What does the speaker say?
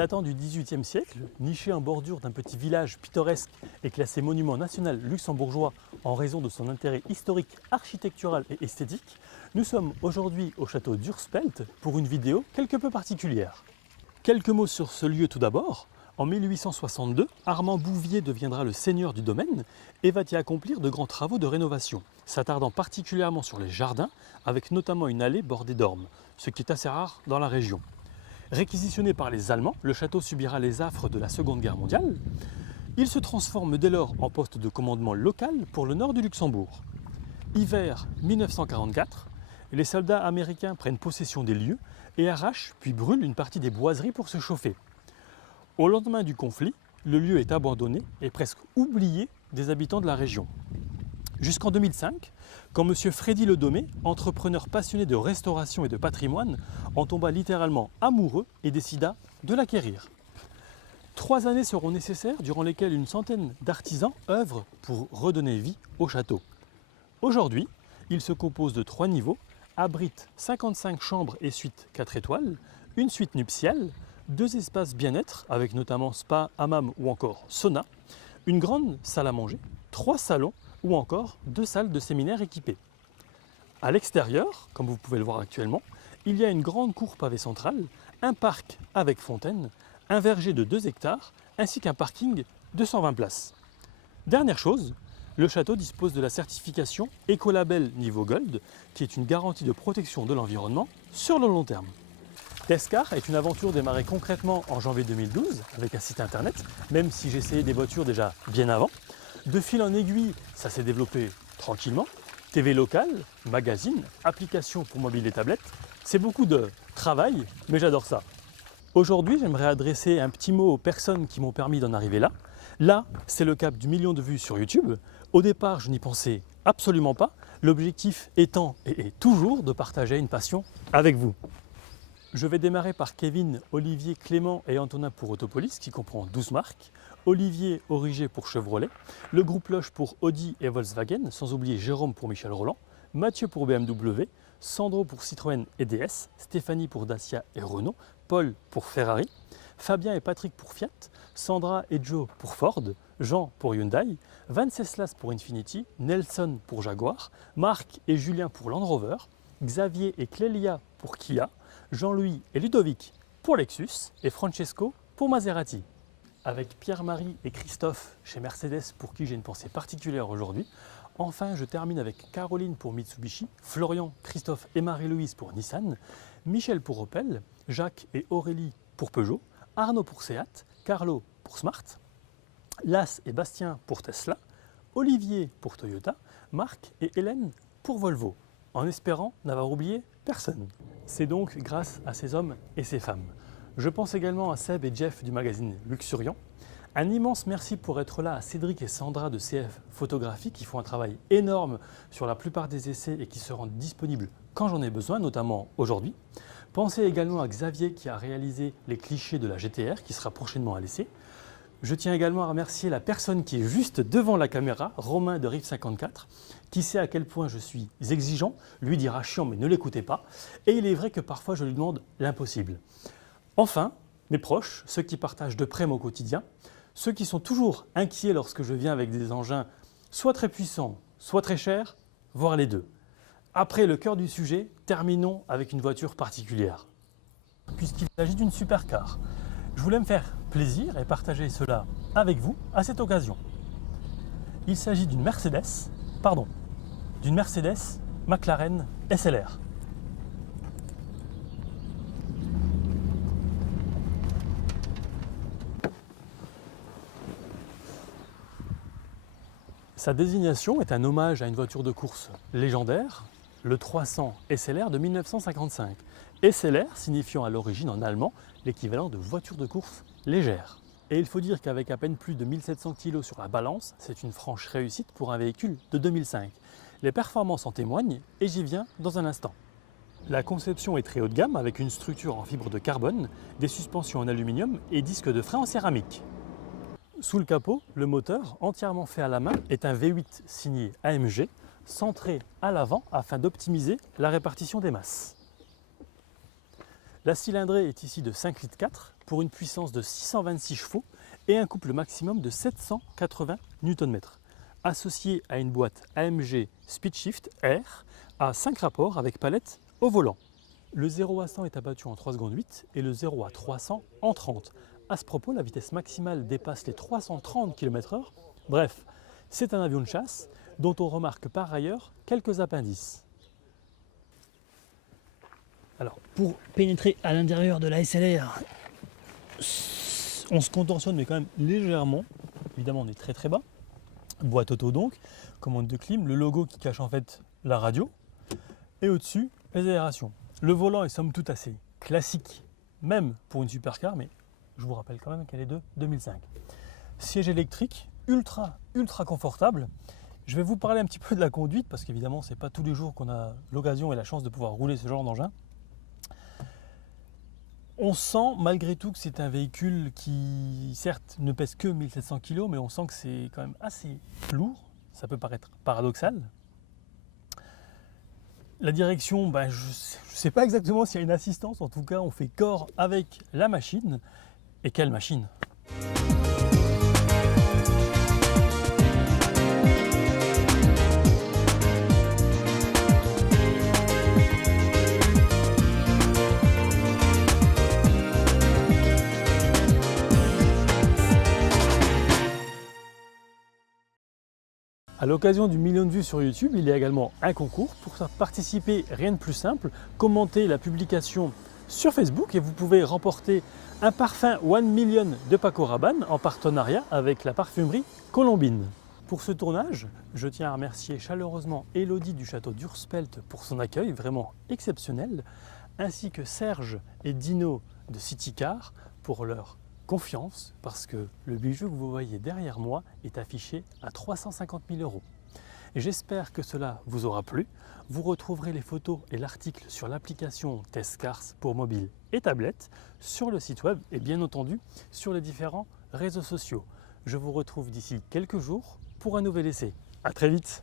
Datant du XVIIIe siècle, niché en bordure d'un petit village pittoresque et classé monument national luxembourgeois en raison de son intérêt historique, architectural et esthétique, nous sommes aujourd'hui au château d'Urspelt pour une vidéo quelque peu particulière. Quelques mots sur ce lieu tout d'abord. En 1862, Armand Bouvier deviendra le seigneur du domaine et va y accomplir de grands travaux de rénovation, s'attardant particulièrement sur les jardins, avec notamment une allée bordée d'ormes, ce qui est assez rare dans la région. Réquisitionné par les Allemands, le château subira les affres de la Seconde Guerre mondiale. Il se transforme dès lors en poste de commandement local pour le nord du Luxembourg. Hiver 1944, les soldats américains prennent possession des lieux et arrachent puis brûlent une partie des boiseries pour se chauffer. Au lendemain du conflit, le lieu est abandonné et presque oublié des habitants de la région. Jusqu'en 2005, quand M. Freddy Ledomé, entrepreneur passionné de restauration et de patrimoine, en tomba littéralement amoureux et décida de l'acquérir. 3 années seront nécessaires durant lesquelles une centaine d'artisans œuvrent pour redonner vie au château. Aujourd'hui, il se compose de 3 niveaux, abrite 55 chambres et suites 4 étoiles, une suite nuptiale, 2 espaces bien-être avec notamment spa, hammam ou encore sauna, une grande salle à manger, 3 salons ou encore 2 salles de séminaire équipées. À l'extérieur, comme vous pouvez le voir actuellement, il y a une grande cour pavée centrale, un parc avec fontaine, un verger de 2 hectares ainsi qu'un parking de 120 places. Dernière chose, le château dispose de la certification Écolabel niveau Gold, qui est une garantie de protection de l'environnement sur le long terme. Tescar est une aventure démarrée concrètement en janvier 2012 avec un site internet, même si j'essayais des voitures déjà bien avant. De fil en aiguille, ça s'est développé tranquillement. TV locale, magazine, applications pour mobile et tablette. C'est beaucoup de travail, mais j'adore ça. Aujourd'hui, j'aimerais adresser un petit mot aux personnes qui m'ont permis d'en arriver là. Là, c'est le cap du million de vues sur YouTube. Au départ, je n'y pensais absolument pas. L'objectif étant et est toujours de partager une passion avec vous. Je vais démarrer par Kevin, Olivier, Clément et Antonin pour Autopolis, qui comprend 12 marques, Olivier Origer pour Chevrolet, le groupe Loche pour Audi et Volkswagen, sans oublier Jérôme pour Michel Roland, Mathieu pour BMW, Sandro pour Citroën et DS, Stéphanie pour Dacia et Renault, Paul pour Ferrari, Fabien et Patrick pour Fiat, Sandra et Joe pour Ford, Jean pour Hyundai, Venceslas pour Infiniti, Nelson pour Jaguar, Marc et Julien pour Land Rover, Xavier et Clélia pour Kia, Jean-Louis et Ludovic pour Lexus et Francesco pour Maserati. Avec Pierre-Marie et Christophe chez Mercedes pour qui j'ai une pensée particulière aujourd'hui. Enfin, je termine avec Caroline pour Mitsubishi, Florian, Christophe et Marie-Louise pour Nissan, Michel pour Opel, Jacques et Aurélie pour Peugeot, Arnaud pour Seat, Carlo pour Smart, Las et Bastien pour Tesla, Olivier pour Toyota, Marc et Hélène pour Volvo, en espérant n'avoir oublié personne. C'est donc grâce à ces hommes et ces femmes. Je pense également à Seb et Jeff du magazine Luxuriant. Un immense merci pour être là à Cédric et Sandra de CF Photographie qui font un travail énorme sur la plupart des essais et qui se rendent disponibles quand j'en ai besoin, notamment aujourd'hui. Pensez également à Xavier qui a réalisé les clichés de la GTR qui sera prochainement à l'essai. Je tiens également à remercier la personne qui est juste devant la caméra, Romain de Rive 54, qui sait à quel point je suis exigeant, lui dira chiant mais ne l'écoutez pas, et il est vrai que parfois je lui demande l'impossible. Enfin, mes proches, ceux qui partagent de près mon quotidien, ceux qui sont toujours inquiets lorsque je viens avec des engins soit très puissants, soit très chers, voire les deux. Après le cœur du sujet, terminons avec une voiture particulière. Puisqu'il s'agit d'une supercar, je voulais me faire plaisir et partager cela avec vous à cette occasion. Il s'agit d'une Mercedes McLaren SLR. Sa désignation est un hommage à une voiture de course légendaire, le 300 SLR de 1955. SLR signifiant à l'origine en allemand l'équivalent de voiture de course légère. Et il faut dire qu'avec à peine plus de 1700 kg sur la balance, c'est une franche réussite pour un véhicule de 2005. Les performances en témoignent et j'y viens dans un instant. La conception est très haut de gamme avec une structure en fibre de carbone, des suspensions en aluminium et disques de frein en céramique. Sous le capot, le moteur, entièrement fait à la main, est un V8 signé AMG, centré à l'avant afin d'optimiser la répartition des masses. La cylindrée est ici de 5,4 litres pour une puissance de 626 chevaux et un couple maximum de 780 Nm, associé à une boîte AMG Speedshift R à 5 rapports avec palette au volant. Le 0 à 100 est abattu en 3 secondes 8 et le 0 à 300 en 30. À ce propos, la vitesse maximale dépasse les 330 km/h. Bref, c'est un avion de chasse dont on remarque par ailleurs quelques appendices. Alors, pour pénétrer à l'intérieur de la SLR, on se contorsionne mais quand même légèrement. Évidemment, on est très bas. Boîte auto donc, commande de clim, le logo qui cache en fait la radio et au-dessus les aérations. Le volant est somme toute assez classique, même pour une supercar, mais je vous rappelle quand même qu'elle est de 2005. Siège électrique, ultra confortable. Je vais vous parler un petit peu de la conduite parce qu'évidemment c'est pas tous les jours qu'on a l'occasion et la chance de pouvoir rouler ce genre d'engin. On sent malgré tout que c'est un véhicule qui certes ne pèse que 1700 kg, mais on sent que c'est quand même assez lourd. Ça peut paraître paradoxal. La direction, je ne sais pas exactement s'il y a une assistance, en tout cas on fait corps avec la machine. Et quelle machine! À l'occasion du million de vues sur YouTube, il y a également un concours. Pour participer, rien de plus simple, commentez la publication sur Facebook et vous pouvez remporter un parfum 1 million de Paco Rabanne en partenariat avec la parfumerie Colombine. Pour ce tournage, je tiens à remercier chaleureusement Elodie du château d'Urspelt pour son accueil vraiment exceptionnel, ainsi que Serge et Dino de Citycar pour leur confiance, parce que le bijou que vous voyez derrière moi est affiché à 350 000 €. Et j'espère que cela vous aura plu. Vous retrouverez les photos et l'article sur l'application Testcars pour mobile et tablette, sur le site web et bien entendu sur les différents réseaux sociaux. Je vous retrouve d'ici quelques jours pour un nouvel essai. À très vite!